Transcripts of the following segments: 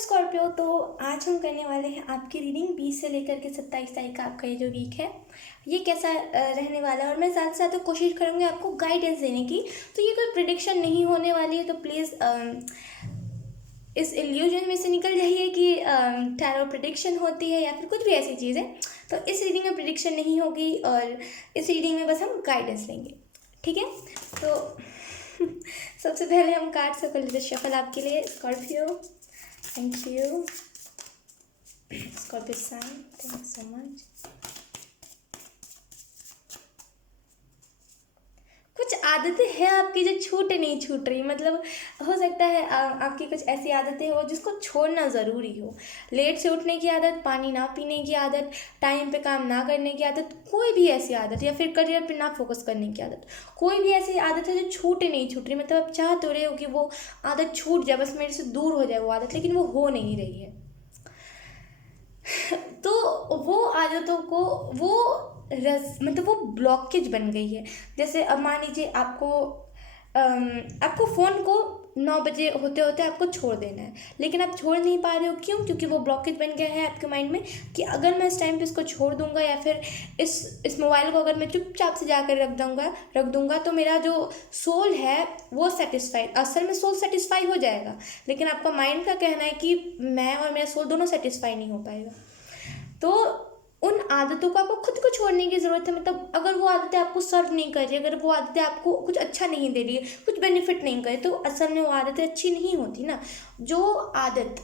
Scorpio, तो आज हम करने वाले हैं आपकी रीडिंग 20 से लेकर के 27 तारीख का आपका ये जो वीक है ये कैसा रहने वाला है। और मैं साथ साथ कोशिश करूँगी आपको गाइडेंस देने की। तो ये कोई प्रिडिक्शन नहीं होने वाली है, तो प्लीज़ इस इल्यूजन में से निकल जाइए कि टैरो प्रिडिक्शन होती है या फिर कुछ भी ऐसी चीज़ है। तो इस रीडिंग में प्रिडिक्शन नहीं होगी और इस रीडिंग में बस हम गाइडेंस लेंगे, ठीक है। तो सबसे पहले हम कार्ड से कर लेते शफल आपके लिए। Scorpio, thank you. Scorpio sign, thank you so much. कुछ आदतें हैं आपकी जो छूट नहीं छूट रही, मतलब हो सकता है आपकी कुछ ऐसी आदतें हो जिसको छोड़ना ज़रूरी हो। लेट से उठने की आदत, पानी ना पीने की आदत, टाइम पे काम ना करने की आदत, कोई भी ऐसी आदत, या फिर करियर पे ना फोकस करने की आदत, कोई भी ऐसी आदत है जो छूट नहीं छूट रही। मतलब आप चाह तो रहे हो कि वो आदत छूट जाए, बस मेरे से दूर हो जाए वो आदत, लेकिन वो हो नहीं रही है। तो वो आदतों को वो मतलब वो ब्लॉकेज बन गई है। जैसे अब मान लीजिए आपको फ़ोन को 9 बजे होते होते आपको छोड़ देना है, लेकिन आप छोड़ नहीं पा रहे हो। क्यों? क्योंकि वो ब्लॉकेज बन गया है आपके माइंड में कि अगर मैं इस टाइम पे इसको छोड़ दूंगा या फिर इस मोबाइल को अगर मैं चुपचाप से जाकर रख दूंगा तो मेरा जो सोल है वो सेटिस्फाइड, असल में सोल सेटिस्फाई हो जाएगा, लेकिन आपका माइंड का कहना है कि मैं और मेरा सोल दोनों सेटिस्फाई नहीं हो पाएगा। तो उन आदतों को आपको खुद को छोड़ने की ज़रूरत है। मतलब अगर वो आदतें आपको सर्व नहीं कर रही, अगर वो आदतें आपको कुछ अच्छा नहीं दे रही है, कुछ बेनिफिट नहीं करे, तो असल में वो आदतें अच्छी नहीं होती ना। जो आदत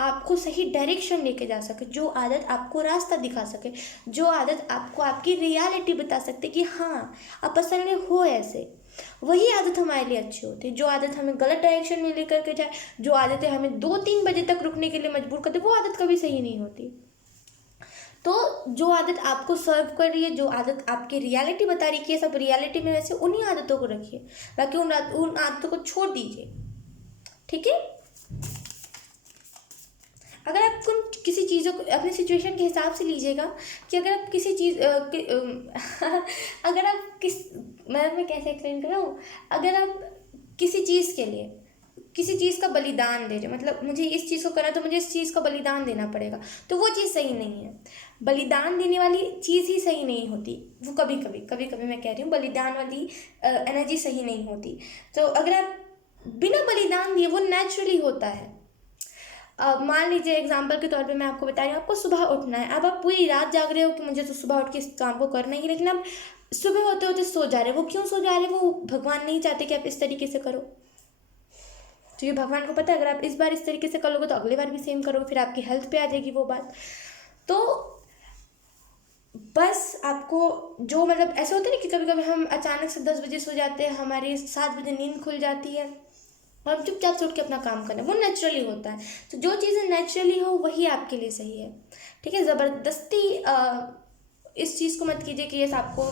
आपको सही डायरेक्शन लेके जा सके, जो आदत आपको रास्ता दिखा सके, जो आदत आपको आपकी रियलिटी बता सकते कि हाँ आप असल में हो ऐसे, वही आदत हमारे लिए अच्छी होती है। जो आदत हमें गलत डायरेक्शन में लेकर के जाए, जो आदतें हमें 2-3 बजे तक रुकने के लिए मजबूर कर दे, वो आदत कभी सही नहीं होती। तो जो आदत आपको सर्व कर रही है, जो आदत आपकी रियलिटी बता रही है कि ये सब रियलिटी में, वैसे उन्हीं आदतों को रखिए, बाकी उन आदतों को छोड़ दीजिए, ठीक है। अगर आप किसी चीज़ों को अपने सिचुएशन के हिसाब से लीजिएगा कि अगर आप किसी चीज़ अगर आप मैं कैसे एक्सप्लेन कर रहा हूँ, अगर आप किसी चीज़ के लिए किसी चीज़ का बलिदान दे रहे, मतलब मुझे इस चीज़ को करना तो मुझे इस चीज़ का बलिदान देना पड़ेगा, तो वो चीज़ सही नहीं है। बलिदान देने वाली चीज़ ही सही नहीं होती। वो कभी कभी मैं कह रही हूँ बलिदान वाली एनर्जी सही नहीं होती। तो अगर आप बिना बलिदान दिए, वो नेचुरली होता है। मान लीजिए एग्जाम्पल के तौर पे मैं आपको बता रही हूँ, आपको सुबह उठना है। अब आप पूरी रात जाग रहे हो कि मुझे तो सुबह उठ के इस काम को करना ही, लेकिन आप सुबह होते होते सो जा रहे हो। वो क्यों सो जा रहे हो? वो भगवान नहीं चाहते कि आप इस तरीके से करो, क्योंकि भगवान को पता है अगर आप इस बार इस तरीके से करोगे तो अगली बार भी सेम करोगे, फिर आपकी हेल्थ पे आ जाएगी वो बात। तो बस आपको जो, मतलब ऐसे होता है ना कि कभी कभी हम अचानक से 10 बजे सो जाते हैं, हमारी 7 बजे नींद खुल जाती है और हम चुपचाप से उठ के अपना काम करना, वो नेचुरली होता है। तो जो चीज़ें नेचुरली हो वही आपके लिए सही है, ठीक है। ज़बरदस्ती इस चीज़ को मत कीजिए कि ये आपको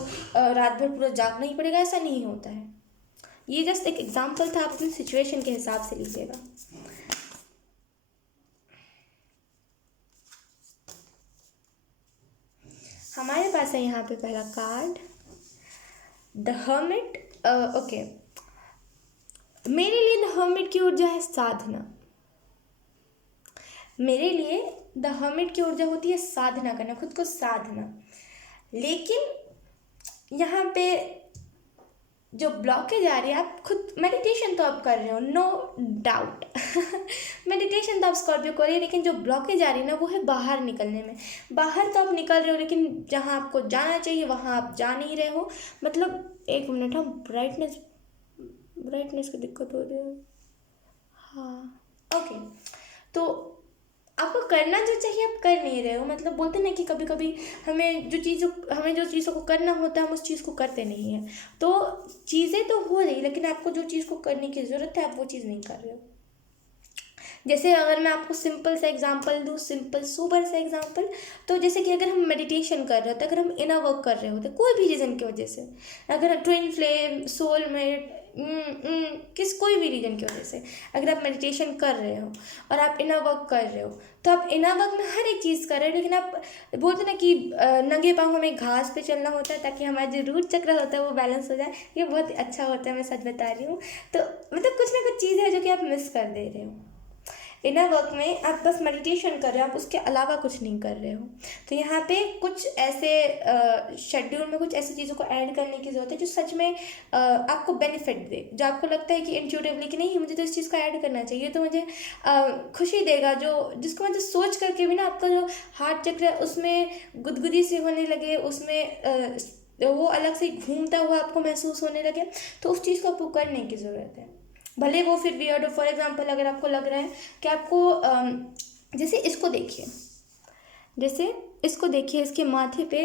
रात भर पूरा जागना ही पड़ेगा, ऐसा नहीं होता है। ये जस्ट एक एग्जाम्पल था, आप अपनी सिचुएशन के हिसाब से लीजिएगा। हमारे पास है यहाँ पे पहला कार्ड, द हर्मिट। ओके, मेरे लिए द हर्मिट की ऊर्जा है साधना। मेरे लिए द हर्मिट की ऊर्जा होती है साधना करना, खुद को साधना। लेकिन यहाँ पे जो ब्लॉकेज आ रही है, आप खुद मेडिटेशन तो आप कर रहे हो, नो डाउट मेडिटेशन तो आप स्कॉर्पियो कर रही है, लेकिन जो ब्लॉकेज आ रही है ना, वो है बाहर निकलने में। बाहर तो आप निकल रहे हो, लेकिन जहाँ आपको जाना चाहिए वहाँ आप जा नहीं रहे हो। मतलब एक मिनट, हम ब्राइटनेस की दिक्कत हो रही है। हाँ, ओके। तो आपको करना जो चाहिए आप कर नहीं रहे हो। मतलब बोलते ना कि कभी कभी हमें जो चीज़ों को करना होता है हम उस चीज़ को करते नहीं हैं। तो चीज़ें तो हो रही, लेकिन आपको जो चीज़ को करने की ज़रूरत है आप वो चीज़ नहीं कर रहे हो। जैसे अगर मैं आपको सिंपल सा एग्जांपल दूँ, सिंपल सोबर सा एग्जांपल, तो जैसे कि अगर हम मेडिटेशन कर रहे होते, अगर हम इनर वर्क कर रहे होते कोई भी रीज़न की वजह से, अगर ट्विन फ्लेम, सोलमेट, कोई भी रीज़न की वजह से अगर आप मेडिटेशन कर रहे हो और आप इनर वर्क कर रहे हो, तो आप इनर वर्क में हर एक चीज़ कर रहे हो, लेकिन आप बोलते ना कि नंगे पाँव हमें घास पे चलना होता है ताकि हमारा जो रूट चक्र होता है वो बैलेंस हो जाए। ये बहुत अच्छा होता है, मैं सच बता रही हूँ। तो मतलब कुछ ना कुछ चीज़ है जो कि आप मिस कर दे रहे हो। इनर वर्क में आप बस मेडिटेशन कर रहे हो, आप उसके अलावा कुछ नहीं कर रहे हो। तो यहाँ पे कुछ ऐसे शेड्यूल में कुछ ऐसी चीज़ों को ऐड करने की ज़रूरत है जो सच में आपको बेनिफिट दे, जो आपको लगता है कि इंट्यूटिवली कि नहीं मुझे तो इस चीज़ को ऐड करना चाहिए, तो मुझे खुशी देगा, जो जिसको मुझे सोच करके भी ना आपका जो हार्ट चक्र है उसमें गुदगुदी सी होने लगे, उसमें वो अलग से घूमता हुआ आपको महसूस होने लगे, तो उस चीज़ को आपको करने की ज़रूरत है। भले वो फिर वियर्ड हो। फॉर एग्जांपल अगर आपको लग रहा है कि आपको जैसे इसको देखिए, जैसे इसको देखिए, इसके माथे पे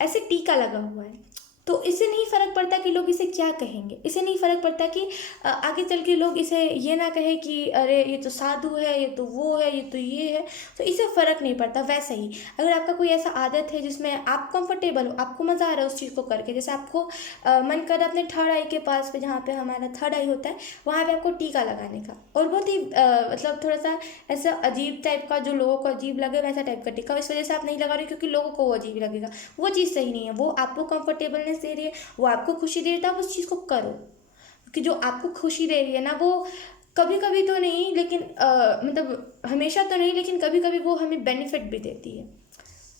ऐसे टीका लगा हुआ है, तो इससे नहीं फ़र्क पड़ता कि लोग इसे क्या कहेंगे, इसे नहीं फ़र्क पड़ता कि आगे चल के लोग इसे ये ना कहे कि अरे ये तो साधु है, ये तो वो है, ये तो ये है, तो इससे फ़र्क नहीं पड़ता। वैसे ही अगर आपका कोई ऐसा आदत है जिसमें आप कंफर्टेबल हो, आपको मज़ा आ रहा है उस चीज़ को करके, जैसे आपको मन कर रहा है अपने थर्ड आई के पास पे, जहाँ पे हमारा थर्ड आई होता है, वहाँ पे आपको टीका लगाने का, और बहुत ही मतलब थोड़ा सा ऐसा अजीब टाइप का, जो लोगों को अजीब लगे वैसा टाइप का टीका, इस वजह से आप नहीं लगा रहे क्योंकि लोगों को वो अजीब लगेगा, वो चीज़ सही नहीं है। वो आपको कंफर्टेबलनेस दे रही है, वो आपको खुशी दे रही है, तो आप उस चीज़ को करो, क्योंकि जो आपको खुशी दे रही है ना, वो कभी कभी तो नहीं लेकिन मतलब हमेशा तो नहीं, लेकिन कभी कभी वो हमें बेनिफिट भी देती है,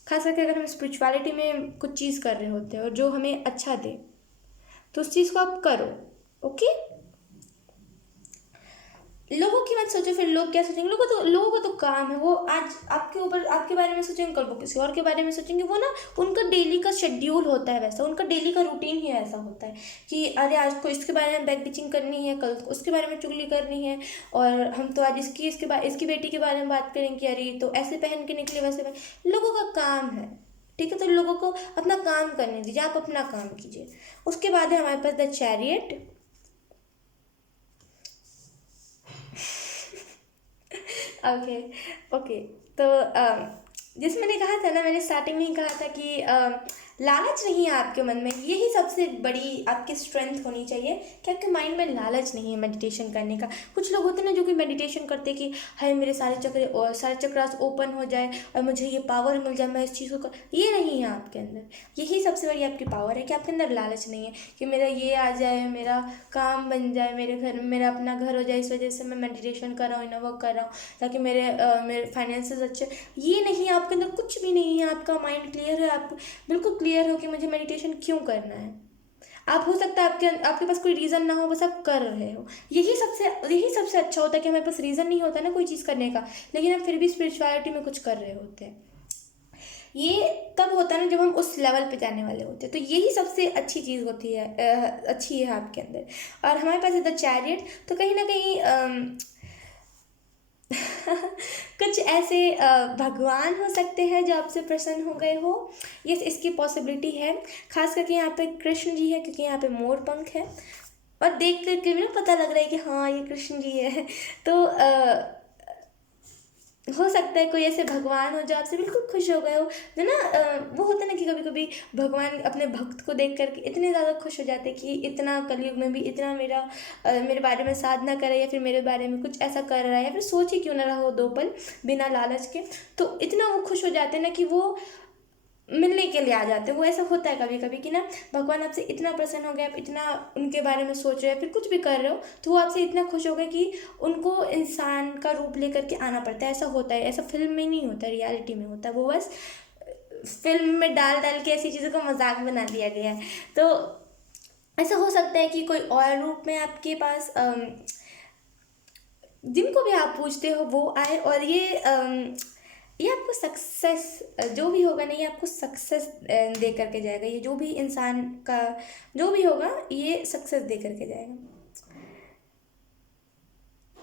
खास करके अगर हम स्पिरिचुअलिटी में कुछ चीज़ कर रहे होते हैं और जो हमें अच्छा दे, तो उस चीज़ को आप करो। ओके, लोगों की मत सोचो, फिर लोग क्या सोचेंगे, लोगों को तो काम है, वो आज आपके ऊपर आपके बारे में सोचेंगे, कल वो किसी और के बारे में सोचेंगे। वो ना उनका डेली का शेड्यूल होता है वैसा, उनका डेली का रूटीन ही ऐसा होता है कि अरे आज को इसके बारे में बैक बिचिंग करनी है, कल उसके बारे में चुगली करनी है, और हम तो आज इसकी बेटी के बारे में बात करेंगे, अरे तो ऐसे पहन के निकले, वैसे पहन। लोगों का काम है, ठीक है, तो लोगों को अपना काम करने दीजिए, आप अपना काम कीजिए। उसके बाद है हमारे पास द चैरियट। ओके, ओके, तो जैसे मैंने कहा था ना, मैंने स्टार्टिंग में ही कहा था कि लालच नहीं है आपके मन में, यही सबसे बड़ी आपकी स्ट्रेंथ होनी चाहिए कि आपके माइंड में लालच नहीं है मेडिटेशन करने का। कुछ लोग होते हैं ना जो कि मेडिटेशन करते हैं कि हाय मेरे सारे चक्रास ओपन हो जाए और मुझे ये पावर मिल जाए, मैं इस चीज़ को कर, ये नहीं है आपके अंदर। यही सबसे बड़ी आपकी पावर है कि आपके अंदर लालच नहीं है कि मेरा ये आ जाए, मेरा काम बन जाए, मेरे घर में मेरा अपना घर हो जाए, इस वजह से मैं मेडिटेशन कर रहा हूँ, इनर वर्क कर रहा हूँ ताकि मेरे फाइनेंसेस अच्छे। ये नहीं, आपके अंदर कुछ भी नहीं है, आपका माइंड क्लियर है, आप बिल्कुल क्लियर हो कि मुझे मेडिटेशन क्यों करना है। आप, हो सकता है आपके पास कोई रीज़न ना हो, बस आप कर रहे हो। यही सबसे अच्छा होता है कि हमारे पास रीज़न नहीं होता ना कोई चीज़ करने का, लेकिन हम फिर भी स्पिरिचुअलिटी में कुछ कर रहे होते हैं। ये तब होता है ना जब हम उस लेवल पे जाने वाले होते हैं, तो यही सबसे अच्छी चीज़ होती है, अच्छी है आपके अंदर। और हमारे पास है द चैरियट, तो कहीं ना कहीं कुछ ऐसे भगवान हो सकते हैं जो आपसे प्रसन्न हो गए हो। यस, इसकी पॉसिबिलिटी है, खास करके यहाँ पे कृष्ण जी है, क्योंकि यहाँ पे मोर पंख है, और देख करके भी ना पता लग रहा है कि हाँ ये कृष्ण जी है। तो हो सकता है कोई ऐसे भगवान हो जो आपसे बिल्कुल खुश हो गए हो, जो ना वो होता है ना कि कभी कभी भगवान अपने भक्त को देख करके इतने ज़्यादा खुश हो जाते हैं कि इतना कलयुग में भी इतना मेरे बारे में साधना करे, या फिर मेरे बारे में कुछ ऐसा कर रहा है, या फिर सोच ही क्यों ना रहा हो दो पल बिना लालच के, तो इतना वो खुश हो जाते हैं ना कि वो मिलने के लिए आ जाते हैं। वो ऐसा होता है कभी कभी कि ना भगवान आपसे इतना प्रसन्न हो गए, आप इतना उनके बारे में सोच रहे हो या फिर कुछ भी कर रहे हो, तो वो आपसे इतना खुश हो गए कि उनको इंसान का रूप लेकर के आना पड़ता है। ऐसा होता है, ऐसा फिल्म में नहीं होता, रियलिटी में होता है। वो बस फिल्म में डाल डाल के ऐसी चीज़ों का मजाक बना दिया गया है। तो ऐसा हो सकता है कि कोई और रूप में आपके पास जिनको भी आप पूछते हो वो आए, और ये आपको सक्सेस, जो भी होगा ना ये आपको सक्सेस दे करके जाएगा। ये जो भी इंसान का जो भी होगा ये सक्सेस दे करके जाएगा।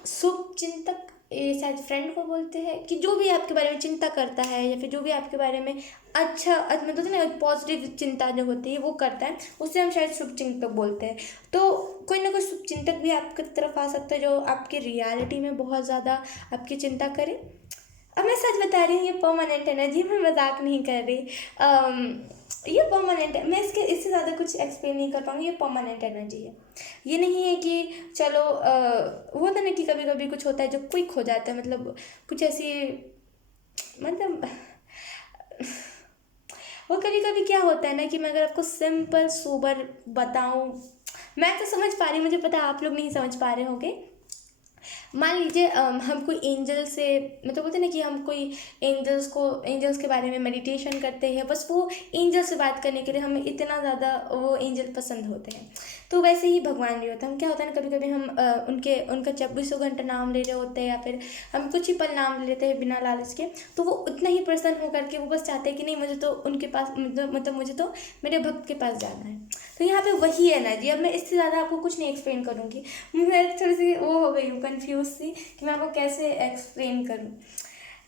शुभ चिंतक, ये शायद फ्रेंड को बोलते हैं कि जो भी आपके बारे में चिंता करता है, या फिर जो भी आपके बारे में अच्छा मतलब ना पॉजिटिव चिंता जो होती है वो करता है, उससे हम शायद शुभ चिंतक बोलते हैं। तो कोई ना कोई शुभ चिंतक भी आपकी तरफ आ सकता है जो आपकी रियलिटी में बहुत ज़्यादा आपकी चिंता करे। अब मैं सच बता रही हूँ, ये परमानेंट एनर्जी, मैं मजाक नहीं कर रही। ये परमानेंट है, मैं इससे ज़्यादा कुछ एक्सप्लेन नहीं कर पाऊँगी। ये परमानेंट एनर्जी है, ये नहीं है कि चलो वो होता ना कि कभी कभी कुछ होता है जो क्विक हो जाता है, मतलब कुछ ऐसी, मतलब वो कभी कभी क्या होता है ना कि मैं अगर आपको सिंपल सोबर बताऊँ, मैं तो समझ पा रही हूँ, मुझे पता है आप लोग नहीं समझ पा रहे होंगे। मान लीजिए हम कोई एंजल से, मतलब बोलते हैं ना कि हम कोई एंजल्स के बारे में मेडिटेशन करते हैं, बस वो एंजल से बात करने के लिए हमें इतना ज़्यादा वो एंजल पसंद होते हैं। तो वैसे ही भगवान भी होता है। हम क्या होता है ना, कभी कभी हम उनका 24 घंटा नाम ले रहे होते हैं, या फिर हम कुछ ही पल नाम ले लेते हैं बिना लालच के, तो वो उतना ही प्रसन्न होकर के वो बस चाहते हैं कि नहीं, मुझे तो उनके पास, मतलब मुझे तो मेरे भक्त के पास जाना है। तो यहाँ पे वही एनर्जी, अब मैं इससे ज़्यादा आपको कुछ नहीं एक्सप्लेन करूँगी। मैं थोड़ी सी वो हो गई हूँ, कन्फ्यूज सी कि मैं आपको कैसे एक्सप्लेन करूँ।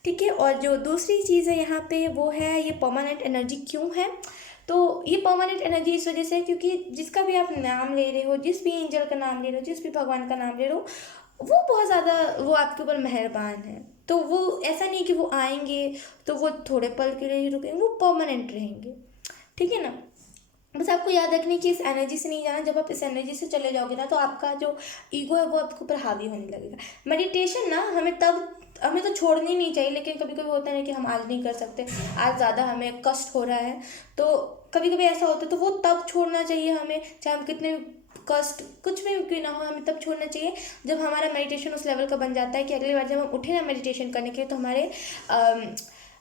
ठीक है, और जो दूसरी चीज़ है यहाँ पे वो है ये परमानेंट एनर्जी क्यों है। तो ये परमानेंट एनर्जी इस वजह से है क्योंकि जिसका भी आप नाम ले रहे हो, जिस भी एंजल का नाम ले रहे हो, जिस भी भगवान का नाम ले रहे हो, वो बहुत ज़्यादा वो आपके ऊपर मेहरबान है। तो वो ऐसा नहीं कि वो आएंगे तो वो थोड़े पल के लिए ही रुकेंगे, वो परमानेंट रहेंगे। ठीक है ना। बस आपको याद रखनी कि इस एनर्जी से नहीं जाना। जब आप इस एनर्जी से चले जाओगे ना, तो आपका जो ईगो है वो आपके ऊपर हावी होने लगेगा। मेडिटेशन ना हमें तो छोड़नी नहीं चाहिए, लेकिन कभी कभी होता है ना कि हम आज नहीं कर सकते, आज ज़्यादा हमें कष्ट हो रहा है, तो कभी कभी ऐसा होता है, तो वो तब छोड़ना चाहिए हमें, चाहे हम कितने भी कष्ट कुछ भी क्यों ना हो, हमें तब छोड़ना चाहिए जब हमारा मेडिटेशन उस लेवल का बन जाता है कि अगली बार जब हम उठे ना मेडिटेशन करने के लिए, तो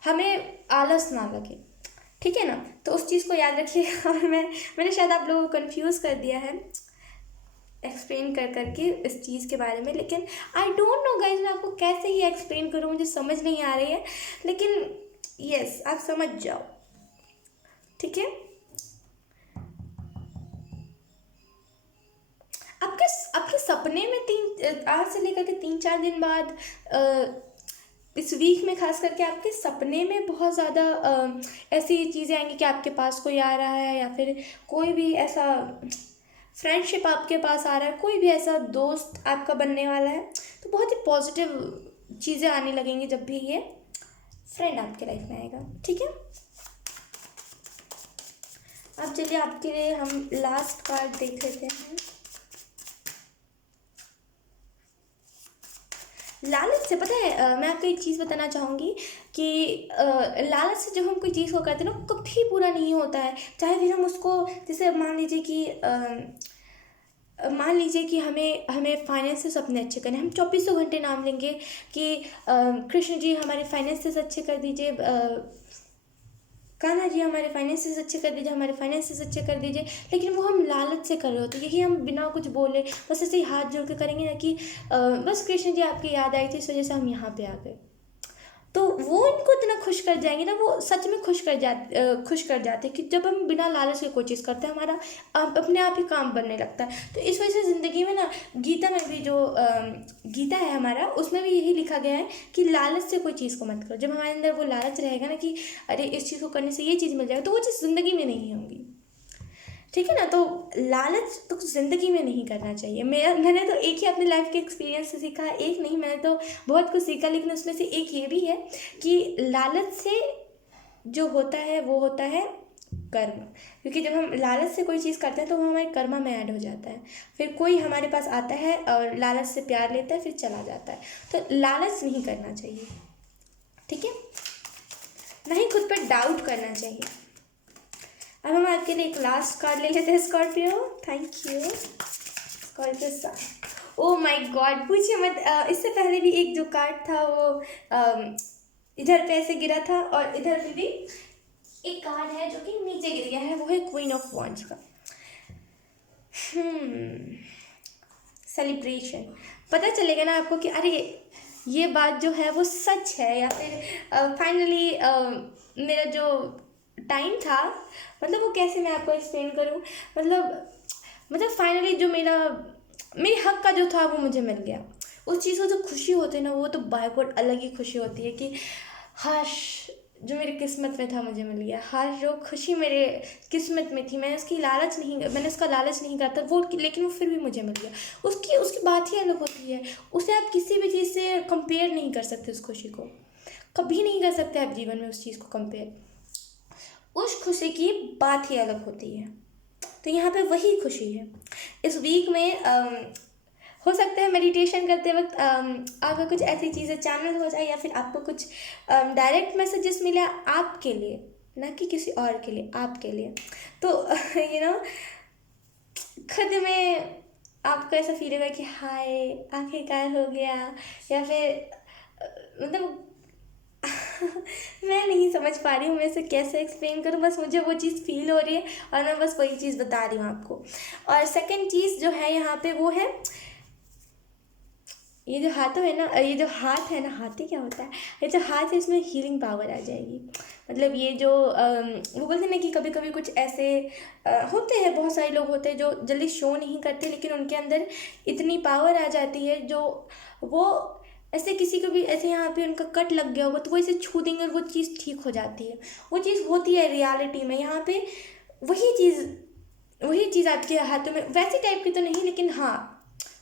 हमें आलस ना लगे। ठीक है ना। तो उस चीज़ को याद रखिए। और मैंने शायद आप लोगों को कंफ्यूज कर दिया है एक्सप्लेन कर करके इस चीज़ के बारे में, लेकिन आई डोंट नो गाइज, मैं आपको कैसे ही एक्सप्लेन करूँ, मुझे समझ नहीं आ रही है, लेकिन यस आप समझ जाओ। ठीक है। आपके आपके सपने में आज से लेकर के 3-4 दिन बाद इस वीक में खास करके आपके सपने में बहुत ज़्यादा ऐसी चीज़ें आएंगी कि आपके पास कोई आ रहा है, या फिर कोई भी ऐसा फ्रेंडशिप आपके पास आ रहा है, कोई भी ऐसा दोस्त आपका बनने वाला है। तो बहुत ही पॉजिटिव चीज़ें आने लगेंगी जब भी ये फ्रेंड आपके लाइफ में आएगा। ठीक है। अब चलिए आपके लिए हम लास्ट कार्ड देख लेते हैं। लालच से पता है, मैं आपको एक चीज़ बताना चाहूँगी कि लालच से जब हम कोई चीज़ को करते हैं ना, वो कभी पूरा नहीं होता है। चाहे फिर हम उसको, जैसे मान लीजिए कि हमें हमें फाइनेंसेस अपने अच्छे करने हैं, हम 24 घंटे नाम लेंगे कि कृष्ण जी हमारे फाइनेंसेस अच्छे कर दीजिए, कान्हा जी हमारे फाइनेंसेस अच्छे कर दीजिए, हमारे फाइनेंसेस अच्छे कर दीजिए, लेकिन वो हम लालच से कर रहे होते हैं। यही हम बिना कुछ बोले बस ऐसे ही हाथ जोड़ के करेंगे ना कि बस कृष्ण जी आपकी याद आई थी, इस वजह से हम यहाँ पे आ गए। तो वो इनको इतना खुश कर जाएंगे ना, वो सच में खुश कर जाते हैं कि जब हम बिना लालच के कोई चीज़ करते हैं, हमारा अपने आप ही काम बनने लगता है। तो इस वजह से ज़िंदगी में ना, गीता में भी जो गीता है हमारा, उसमें भी यही लिखा गया है कि लालच से कोई चीज़ को मत करो। जब हमारे अंदर वो लालच रहेगा ना कि अरे इस चीज़ को करने से ये चीज़ मिल जाएगा, तो वो चीज़ ज़िंदगी में नहीं होगी। ठीक है ना। तो लालच तो ज़िंदगी में नहीं करना चाहिए। मैंने तो एक ही अपने लाइफ के एक्सपीरियंस से सीखा है, एक नहीं, मैंने तो बहुत कुछ सीखा, लेकिन उसमें से एक ये भी है कि लालच से जो होता है वो होता है कर्म। क्योंकि जब हम लालच से कोई चीज़ करते हैं तो वो हमारे कर्मा में ऐड हो जाता है। फिर कोई हमारे पास आता है और लालच से प्यार लेता है, फिर चला जाता है। तो लालच नहीं करना चाहिए। ठीक है। ना ही खुद पर डाउट करना चाहिए। अब हम आपके लिए एक लास्ट कार्ड ले लेते हैं, स्कॉर्पियो। Thank you. स्कॉर्पियो सा, ओ माय गॉड, पूछिए मत। इससे पहले भी एक जो कार्ड था वो इधर पे ऐसे गिरा था, और इधर पे भी एक कार्ड है जो कि नीचे गिर गया है, वो है क्वीन ऑफ वॉन्ड्स का। सेलिब्रेशन। पता चलेगा ना आपको कि अरे ये बात जो है वो सच है, या फिर फाइनली मेरा जो टाइम था, मतलब वो कैसे मैं आपको एक्सप्लेन करूँ, मतलब फाइनली जो मेरे हक का जो था वो मुझे मिल गया। उस चीज़ को जो खुशी होती है ना, वो तो बाय गॉड अलग ही खुशी होती है कि हाश जो मेरी किस्मत में था मुझे मिल गया। हाश जो खुशी मेरे किस्मत में थी, मैंने उसका लालच नहीं करता वो, लेकिन वो फिर भी मुझे मिल गया। उसकी उसकी बात ही अलग होती है। उसे आप किसी भी चीज़ से कंपेयर नहीं कर सकते। उस खुशी को कभी नहीं कर सकते आप जीवन में उस चीज़ को कंपेयर। उस खुशी की बात ही अलग होती है। तो यहाँ पे वही खुशी है। इस वीक में हो सकता है मेडिटेशन करते वक्त आपको कुछ ऐसी चीज़ें चैनल हो जाए, या फिर आपको कुछ डायरेक्ट मैसेजेस मिले आपके लिए, ना कि किसी और के लिए, आपके लिए। तो खुद में आपको ऐसा फील होगा कि हाय आखिरकार हो गया, या फिर मतलब मैं नहीं समझ पा रही हूँ मैं इसे कैसे एक्सप्लेन करूँ, बस मुझे वो चीज़ फील हो रही है और मैं बस वही चीज़ बता रही हूँ आपको। और सेकंड चीज़ जो है यहाँ पे वो है, ये जो हाथों है ना, ये जो हाथ है ना, हाथी क्या होता है, ये जो हाथ है इसमें हीलिंग पावर आ जाएगी। मतलब ये जो वो बोलते हैं ना कि कभी कभी कुछ ऐसे होते हैं, बहुत सारे लोग होते हैं जो जल्दी शो नहीं करते लेकिन उनके अंदर इतनी पावर आ जाती है जो वो ऐसे किसी को भी ऐसे यहाँ पे उनका कट लग गया होगा तो वो इसे छू देंगे और वो चीज़ ठीक हो जाती है। वो चीज़ होती है रियलिटी में यहाँ पे, वही चीज़ वही चीज़ आपके हाथों में, वैसी टाइप की तो नहीं लेकिन हाँ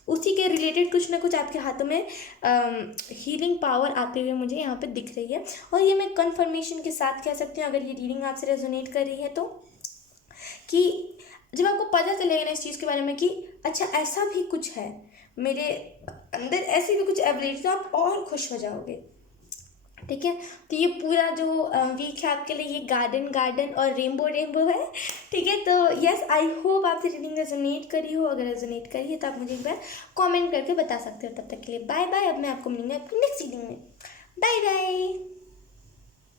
उसी के रिलेटेड कुछ ना कुछ आपके हाथों में हीलिंग पावर आते हुए मुझे यहाँ पे दिख रही है। और ये मैं कंफर्मेशन के साथ कह सकती हूँ, अगर ये रीडिंग आपसे रेजोनेट कर रही है तो, कि जब आपको पता चलेगा ना इस चीज़ के बारे में कि अच्छा ऐसा भी कुछ है मेरे अंदर, ऐसी भी कुछ एबिलिटी, तो आप और खुश हो जाओगे। ठीक है, तो ये पूरा जो वीक है आपके लिए ये गार्डन गार्डन और रेनबो रेनबो है। ठीक है, तो यस आई होप आपसे रीडिंग रेजोनेट करी हो, अगर रेजोनेट करी है तो आप मुझे एक बार कमेंट करके बता सकते हो। तब तक के लिए बाय बाय, अब मैं आपको मिलूंगी आपकी नेक्स्ट रीडिंग में। Bye bye.